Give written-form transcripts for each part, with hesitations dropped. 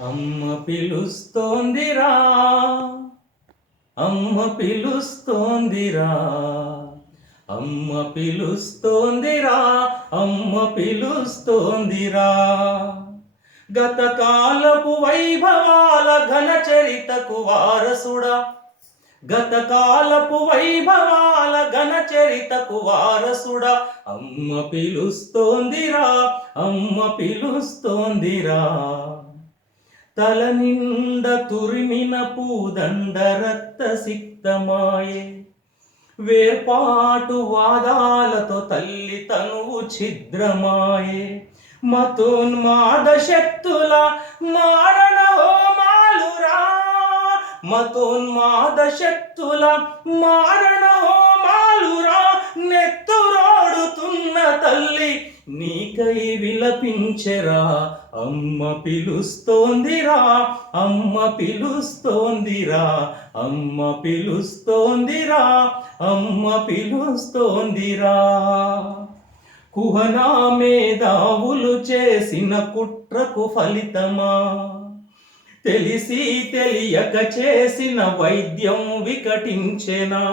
అమ్మ పిలుస్తోందిరా, అమ్మ పిలుస్తోందిరా, అమ్మ పిలుస్తోందిరా, అమ్మ పిలుస్తోందిరా. గతకాలపు వైభవాల ఘన చరితకు వారసుడా, గతకాలపు వైభవాల ఘన చరితకు వారసుడా. అమ్మ పిలుస్తోందిరా, అమ్మ పిలుస్తోందిరా. తల నిండ తురిమిన పూదండ రక్త సిక్తమాయే, వేర్పాటు వాదాలతో తల్లి తనువు ఛిద్రమాయే. మతోన్మాద శక్తుల మారణ హోమాలురా, మతోన్మాద శక్తుల మారణ హోమాలురా. నెత్తురోడుతున్న తల్లి నీకై విలపించెరా. అమ్మ పిలుస్తోందిరా, అమ్మ పిలుస్తోందిరా, అమ్మ పిలుస్తోందిరా, అమ్మ పిలుస్తోందిరా. కుహనా మేధావులు చేసిన కుట్రకు ఫలితమా, తెలిసి తెలియక చేసిన వైద్యం వికటించెనా.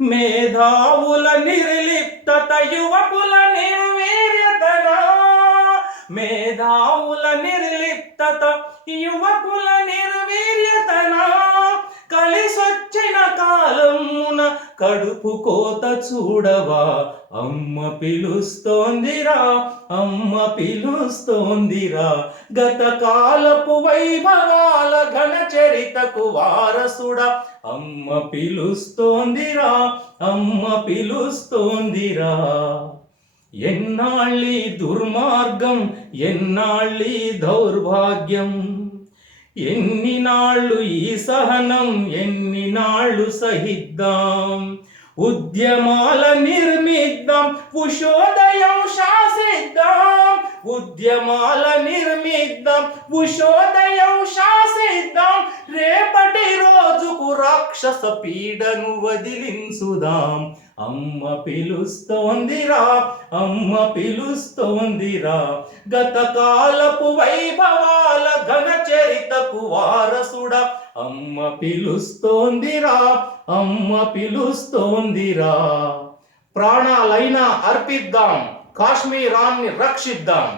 మేధావుల నిర్లిప్తత యువకుల నిర్వీర్యతనా, మేధావుల నిర్లిప్తత యువకుల నిర్వీర్యతనా. కలిసొచ్చిన కాలమున కడుపు కోత చూడవా. అమ్మ పిలుస్తోందిరా, అమ్మ పిలుస్తోందిరా. గతకాలపు వైభవాల ఘన చరితకు వారసుడా. అమ్మ పిలుస్తోందిరా, అమ్మ పిలుస్తోందిరా. ఎన్నాళ్ళీ దుర్మార్గం, ఎన్నాళ్ళీ దౌర్భాగ్యం, ఎన్ని నాళ్ళు ఈ సహనం, ఎన్ని నాళ్ళు సహిద్దాం. ఉద్యమాల నిర్మిద్దాం, ఉషోదయం శాసిద్దాం. ఉద్యమాల నిర్మిద్దాం, ఉషోదయం శాసిద్దాం. రేపటి రోజుకు రాక్షస పీడను వదిలించుదాం. అమ్మ పిలుస్తోందిరా, అమ్మ పిలుస్తోందిరా. గతకాలపు వైభవాల ఘన చరితకు వారసుడా. అమ్మ పిలుస్తోందిరా, అమ్మ పిలుస్తోందిరా. ప్రాణాలైనా అర్పిద్దాం, కాశ్మీరాన్ని రక్షిద్దాం.